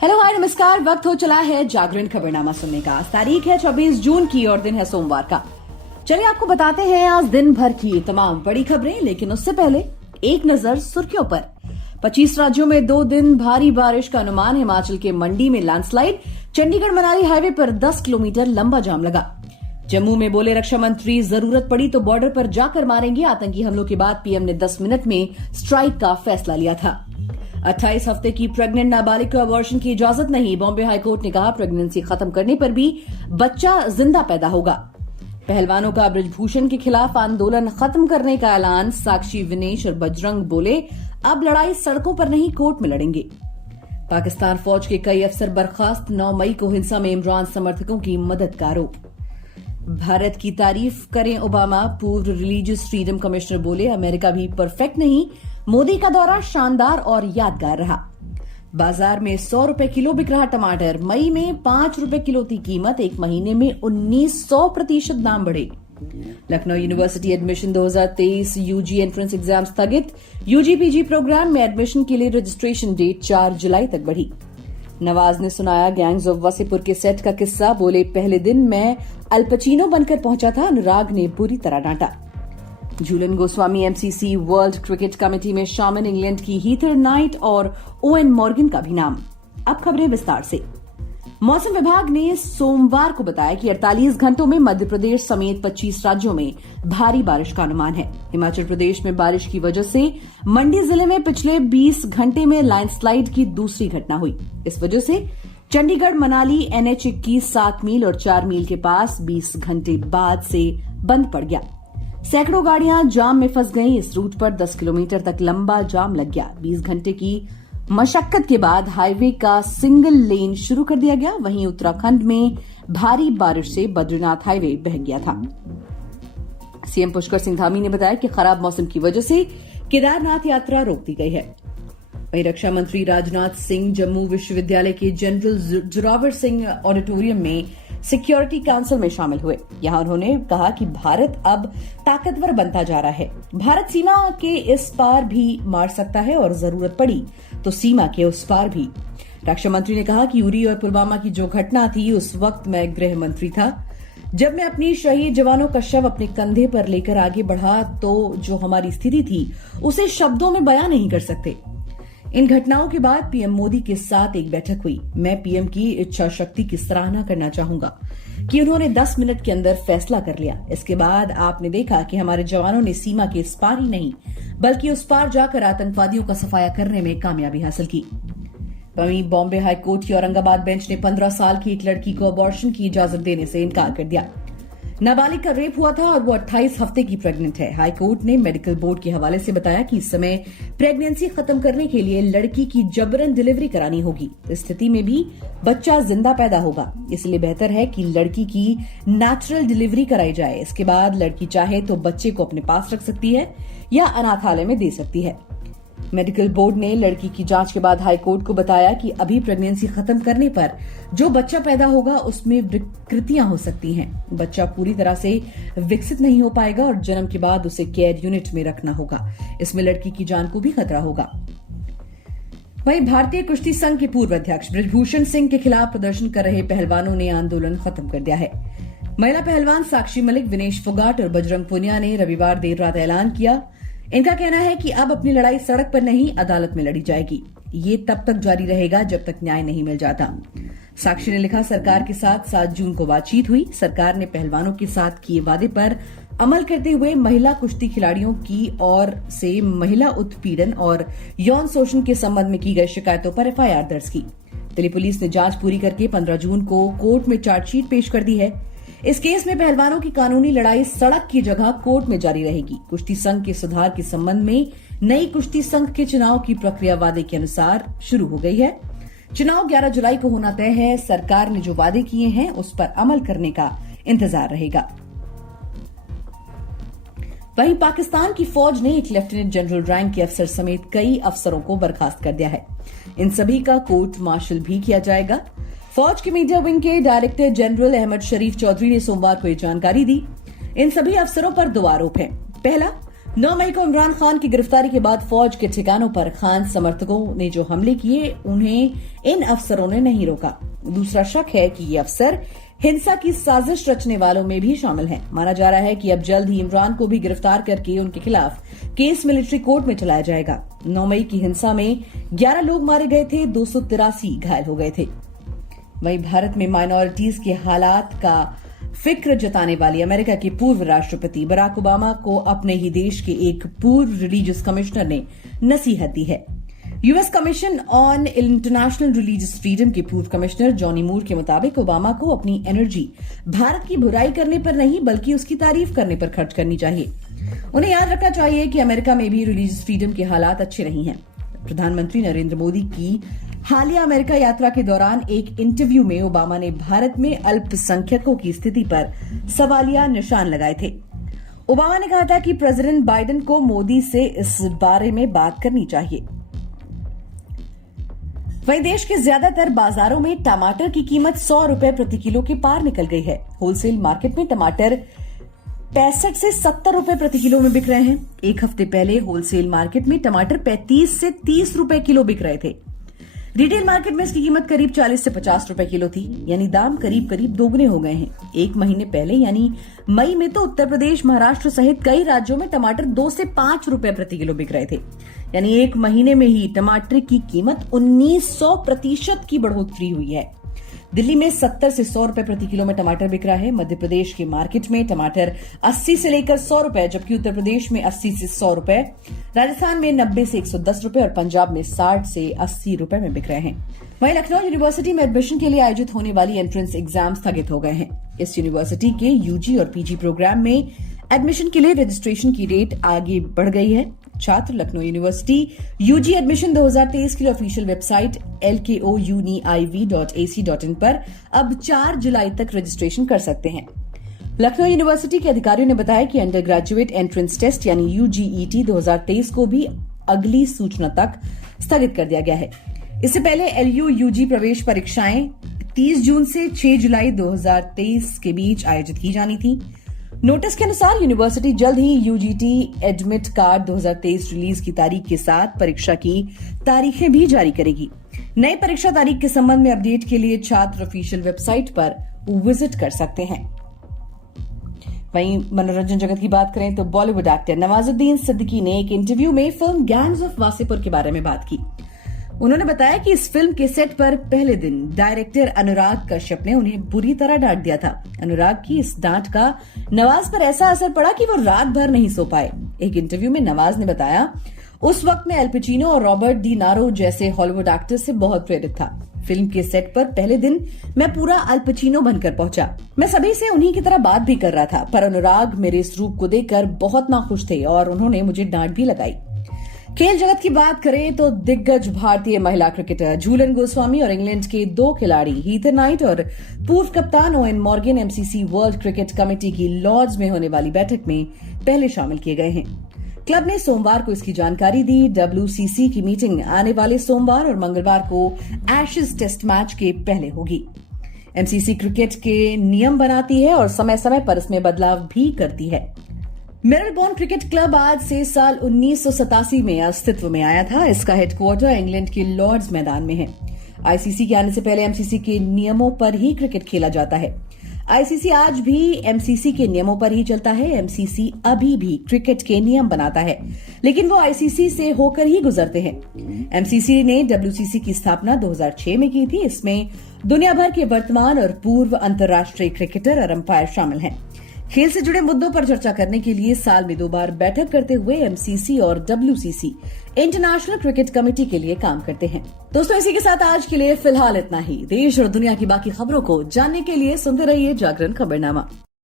Hello hi नमस्कार। वक्त हो चला है जागरण खबरनामा सुनने का। तारीख है 26 जून की और दिन है सोमवार का। चलिए आपको बताते हैं आज दिन भर की तमाम बड़ी खबरें, लेकिन उससे पहले एक नजर सुर्खियों पर। 25 राज्यों में 2 दिन भारी बारिश का अनुमान। हिमाचल के मंडी में लैंडस्लाइड। चंडीगढ़ मनाली हाईवे पर 10 किलोमीटर लंबा जाम लगा। जम्मू में बोले रक्षा मंत्री, जरूरत पड़ी तो बॉर्डर पर जाकर मारेंगे। आतंकी हमलों के बाद पीएम ने 10 मिनट में स्ट्राइक का फैसला लिया था। 28 हफ्ते की प्रेग्नेंट नाबालिग को अबॉर्शन की इजाजत नहीं। बॉम्बे हाईकोर्ट ने कहा प्रेगनेंसी खत्म करने पर भी बच्चा जिंदा पैदा होगा। पहलवानों का ब्रजभूषण के खिलाफ आंदोलन खत्म करने का ऐलान। साक्षी, विनेश और बजरंग बोले अब लड़ाई सड़कों पर नहीं कोर्ट में लड़ेंगे। पाकिस्तान फौज के कई अफसर बर्खास्त। 9 मई को हिंसा में इमरान समर्थकों की मदद का आरोप। भारत की तारीफ करें ओबामा। पूर्व रिलीजियस फ्रीडम कमिश्नर बोले अमेरिका भी परफेक्ट नहीं। मोदी का दौरा शानदार और यादगार रहा। बाजार में 100 रुपए किलो बिक रहा टमाटर। मई में 5 रुपए किलो थी कीमत। एक महीने में 1900% दाम बढ़े। Lucknow university admission 2023 UG entrance exam स्थगित। यूजी पीजी प्रोग्राम में एडमिशन के लिए रजिस्ट्रेशन डेट 4 जुलाई तक बढ़ी। नवाज ने सुनाया गैंग्स ऑफ वसीपुर के सेट का किस्सा। बोले पहले दिन मैं अल्पचीनो बनकर पहुंचा था। अनुराग ने बुरी तरह डांटा। Jhulan Goswami MCC world cricket committee में शामिल। इंग्लैंड की हीथर नाइट और ओवेन मॉर्गन का भी नाम। अब खबरें विस्तार से। मौसम विभाग ने सोमवार को बताया कि 48 घंटों में मध्य प्रदेश समेत 25 राज्यों में भारी बारिश का अनुमान है। हिमाचल प्रदेश में बारिश की वजह से मंडी जिले में पिछले 20 घंटे में लैंडस्लाइड की दूसरी घटना हुई। इस वजह से चंडीगढ़ मनाली NH21 7 मील और 4 मील के पास 20 घंटे बाद से बंद पड़ गया। सैकड़ों गाड़ियां जाम में फंस गईं। इस रूट पर 10 किलोमीटर तक लंबा जाम लग गया। 20 घंटे की मशक्कत के बाद हाईवे का सिंगल लेन शुरू कर दिया गया। वहीं उत्तराखंड में भारी बारिश से बद्रीनाथ हाईवे बह गया था। सीएम पुष्कर सिंह धामी ने बताया कि खराब मौसम की वजह से केदारनाथ यात्रा रोक दी गई है। वहीं रक्षा मंत्री राजनाथ सिंह जम्मू विश्वविद्यालय के जनरल जोरावर सिंह ऑडिटोरियम में सिक्योरिटी काउंसिल में शामिल हुए। यहां उन्होंने कहा कि भारत अब ताकतवर बनता जा रहा है। भारत सीमा के इस पार भी मार सकता है और जरूरत पड़ी तो सीमा के उस पार भी। रक्षा मंत्री ने कहा कि उरी और पुलवामा की जो घटना थी उस वक्त मैं गृह मंत्री था। जब मैं अपनी शहीद जवानों का शव अपने कंधे पर लेकर आगे बढ़ा तो जो हमारी स्थिति थी उसे शब्दों में बयां नहीं कर सकते। इन घटनाओं के बाद पीएम मोदी के साथ एक बैठक हुई। मैं पीएम की इच्छा शक्ति की सराहना करना चाहूंगा कि उन्होंने 10 मिनट के अंदर फैसला कर लिया। इसके बाद आपने देखा कि हमारे जवानों ने सीमा के इस पार ही नहीं बल्कि उस पार जाकर आतंकवादियों का सफाया करने में कामयाबी हासिल की। वहीं बॉम्बे हाईकोर्ट की औरंगाबाद बेंच ने 15 साल की एक लड़की को अबॉर्शन की इजाजत देने से इनकार कर दिया। नाबालिग का रेप हुआ था और वो 28 हफ्ते की प्रेग्नेंट है। हाईकोर्ट ने मेडिकल बोर्ड के हवाले से बताया कि इस समय प्रेगनेंसी खत्म करने के लिए लड़की की जबरन डिलीवरी करानी होगी। इस स्थिति में भी बच्चा जिंदा पैदा होगा, इसलिए बेहतर है कि लड़की की नेचुरल डिलीवरी कराई जाए। इसके बाद लड़की चाहे तो बच्चे को अपने पास रख सकती है या अनाथालय में दे सकती है। मेडिकल बोर्ड ने लड़की की जांच के बाद हाईकोर्ट को बताया कि अभी प्रेगनेंसी खत्म करने पर जो बच्चा पैदा होगा उसमें विकृतियां हो सकती हैं। बच्चा पूरी तरह से विकसित नहीं हो पाएगा और जन्म के बाद उसे केयर यूनिट में रखना होगा। इसमें लड़की की जान को भी खतरा होगा। वहीं भारतीय कुश्ती संघ के पूर्व अध्यक्ष ब्रजभूषण सिंह के खिलाफ प्रदर्शन कर रहे पहलवानों ने आंदोलन खत्म कर दिया है। महिला पहलवान साक्षी मलिक, विनेश फोगाट और बजरंग पुनिया ने रविवार देर रात ऐलान किया। इनका कहना है कि अब अपनी लड़ाई सड़क पर नहीं अदालत में लड़ी जाएगी। ये तब तक जारी रहेगा जब तक न्याय नहीं मिल जाता। साक्षी ने लिखा, सरकार के साथ 7 जून को बातचीत हुई। सरकार ने पहलवानों के साथ किए वादे पर अमल करते हुए महिला कुश्ती खिलाड़ियों की ओर से महिला उत्पीड़न और यौन शोषण के संबंध में की गई शिकायतों पर FIR दर्ज की। दिल्ली पुलिस ने जांच पूरी करके 15 जून को कोर्ट में चार्जशीट पेश कर दी है। इस केस में पहलवानों की कानूनी लड़ाई सड़क की जगह कोर्ट में जारी रहेगी। कुश्ती संघ के सुधार के संबंध में नई कुश्ती संघ के चुनाव की प्रक्रिया वादे के अनुसार शुरू हो गई है। चुनाव 11 जुलाई को होना तय है। सरकार ने जो वादे किए हैं उस पर अमल करने का इंतजार रहेगा। वहीं पाकिस्तान की फौज ने एक लेफ्टिनेंट जनरल रैंक के अफसर समेत कई अफसरों को बर्खास्त कर दिया है। इन सभी का कोर्ट मार्शल भी किया जाएगा। फौज के मीडिया विंग के डायरेक्टर जनरल अहमद शरीफ चौधरी ने सोमवार को यह जानकारी दी। इन सभी अफसरों पर 2 आरोप हैं। पहला, 9 मई को इमरान खान की गिरफ्तारी के बाद फौज के ठिकानों पर खान समर्थकों ने जो हमले किए उन्हें इन अफसरों ने नहीं रोका। दूसरा शक है कि ये अफसर हिंसा की साजिश रचने वालों में भी शामिल हैं। माना जा रहा है कि अब जल्द ही इमरान को भी गिरफ्तार करके उनके खिलाफ केस मिलिट्री कोर्ट में चलाया जाएगा। 9 मई की हिंसा में 11 लोग मारे गए थे, 283 घायल हो गए थे। वहीं भारत में माइनॉरिटीज के हालात का फिक्र जताने वाली अमेरिका के पूर्व राष्ट्रपति बराक ओबामा को अपने ही देश के एक पूर्व रिलीजियस कमिश्नर ने नसीहत दी है। US commission on international religious freedom के पूर्व कमिश्नर जॉनी मूर के मुताबिक ओबामा को अपनी एनर्जी भारत की बुराई करने पर नहीं बल्कि उसकी तारीफ करने पर खर्च करनी चाहिए। उन्हें याद रखना चाहिए कि अमेरिका में भी रिलीजियस फ्रीडम के हालात अच्छे नहीं हैं। प्रधानमंत्री नरेंद्र मोदी की हालिया अमेरिका यात्रा के दौरान एक इंटरव्यू में ओबामा ने भारत में अल्पसंख्यकों की स्थिति पर सवालिया निशान लगाए थे। ओबामा ने कहा था कि प्रेसिडेंट बाइडेन को मोदी से इस बारे में बात करनी चाहिए। वहीं देश के ज्यादातर बाजारों में टमाटर की कीमत 100 रुपए प्रति किलो के पार निकल गई है। होलसेल मार्केट में टमाटर 65 से 70 रुपए प्रति किलो में बिक रहे हैं। एक हफ्ते पहले होलसेल मार्केट में टमाटर 35 से 30 रुपए किलो बिक रहे थे। रिटेल मार्केट में इसकी कीमत करीब 40 से 50 रुपए किलो थी, यानी दाम करीब करीब दोगुने हो गए हैं। एक महीने पहले यानी मई में तो उत्तर प्रदेश, महाराष्ट्र सहित कई राज्यों में टमाटर 2 से 5 रुपए प्रति किलो बिक रहे थे, यानी एक महीने में ही टमाटर की कीमत 1900% की बढ़ोतरी हुई है। दिल्ली में 70 से 100 रुपए प्रति किलो में टमाटर बिक रहा है। मध्य प्रदेश के मार्केट में टमाटर 80 से लेकर 100 रुपए, जबकि उत्तर प्रदेश में 80 से 100 रुपए, राजस्थान में 90 से 110 रुपए और पंजाब में 60 से 80 रुपए में बिक रहे हैं। वहीं लखनऊ यूनिवर्सिटी में एडमिशन के लिए आयोजित होने वाली एंट्रेंस एग्जाम स्थगित हो गए हैं। इस यूनिवर्सिटी के यूजी और पीजी प्रोग्राम में एडमिशन के लिए रजिस्ट्रेशन की डेट आगे बढ़ गई है। छात्र लखनऊ यूनिवर्सिटी यूजी एडमिशन 2023 के लिए ऑफिशियल वेबसाइट lkouniv.ac.in पर अब 4 जुलाई तक रजिस्ट्रेशन कर सकते हैं। लखनऊ यूनिवर्सिटी के अधिकारियों ने बताया कि अंडर ग्रेजुएट एंट्रेंस टेस्ट यानी यूजीईटी 2023 को भी अगली सूचना तक स्थगित कर दिया गया है। इससे पहले एलयू यूजी प्रवेश परीक्षाएं 30 जून से 6 जुलाई 2023 के बीच आयोजित की जानी थी। नोटिस के अनुसार यूनिवर्सिटी जल्द ही यूजीटी एडमिट कार्ड 2023 रिलीज की तारीख के साथ परीक्षा की तारीखें भी जारी करेगी। नई परीक्षा तारीख के संबंध में अपडेट के लिए छात्र ऑफिशियल वेबसाइट पर विजिट कर सकते हैं। वहीं मनोरंजन जगत की बात करें तो बॉलीवुड एक्टर नवाजुद्दीन सिद्दीकी ने एक इंटरव्यू में फिल्म गैंग्स ऑफ वासेपुर के बारे में बात की। उन्होंने बताया कि इस फिल्म के सेट पर पहले दिन डायरेक्टर अनुराग कश्यप ने उन्हें बुरी तरह डांट दिया था। अनुराग की इस डांट का नवाज पर ऐसा असर पड़ा कि वो रात भर नहीं सो पाए। एक इंटरव्यू में नवाज ने बताया, उस वक्त मैं एल पचिनो और रॉबर्ट डी नारो जैसे हॉलीवुड एक्टर्स से बहुत प्रेरित था। फिल्म के सेट पर पहले दिन मैं पूरा अल पचिनो बनकर पहुंचा। मैं सभी से उन्हीं की तरह बात भी कर रहा था, पर अनुराग मेरे इस रूप को देखकर बहुत नाखुश थे और उन्होंने मुझे डांट भी लगाई। खेल जगत की बात करें तो दिग्गज भारतीय महिला क्रिकेटर झूलन गोस्वामी और इंग्लैंड के 2 खिलाड़ी हीथर नाइट और पूर्व कप्तान Owen Morgan MCC world cricket Committee की लॉर्ड्स में होने वाली बैठक में पहले शामिल किए गए हैं। क्लब ने सोमवार को इसकी जानकारी दी। डब्ल्यूसीसी की मीटिंग आने वाले सोमवार और मंगलवार को एशेज टेस्ट मैच के पहले होगी। एमसीसी क्रिकेट के नियम बनाती है और समय समय पर इसमें बदलाव भी करती है। मेलबोर्न क्रिकेट क्लब आज से साल 1987 में अस्तित्व में आया था। इसका हेडक्वार्टर इंग्लैंड के लॉर्ड्स मैदान में है। आईसीसी के आने से पहले एमसीसी के नियमों पर ही क्रिकेट खेला जाता है। आईसीसी आज भी एमसीसी के नियमों पर ही चलता है। एमसीसी अभी भी क्रिकेट के नियम बनाता है, लेकिन वो आईसीसी से होकर ही गुजरते हैं। एमसीसी ने डब्ल्यूसीसी की स्थापना 2006 में की थी। इसमें दुनिया भर के वर्तमान और पूर्व अंतर्राष्ट्रीय क्रिकेटर और अंपायर शामिल हैं। खेल से जुड़े मुद्दों पर चर्चा करने के लिए साल में 2 बार बैठक करते हुए एमसीसी और डब्ल्यूसीसी इंटरनेशनल क्रिकेट कमेटी के लिए काम करते हैं। दोस्तों, इसी के साथ आज के लिए फिलहाल इतना ही। देश और दुनिया की बाकी खबरों को जानने के लिए सुनते रहिए जागरण खबरनामा।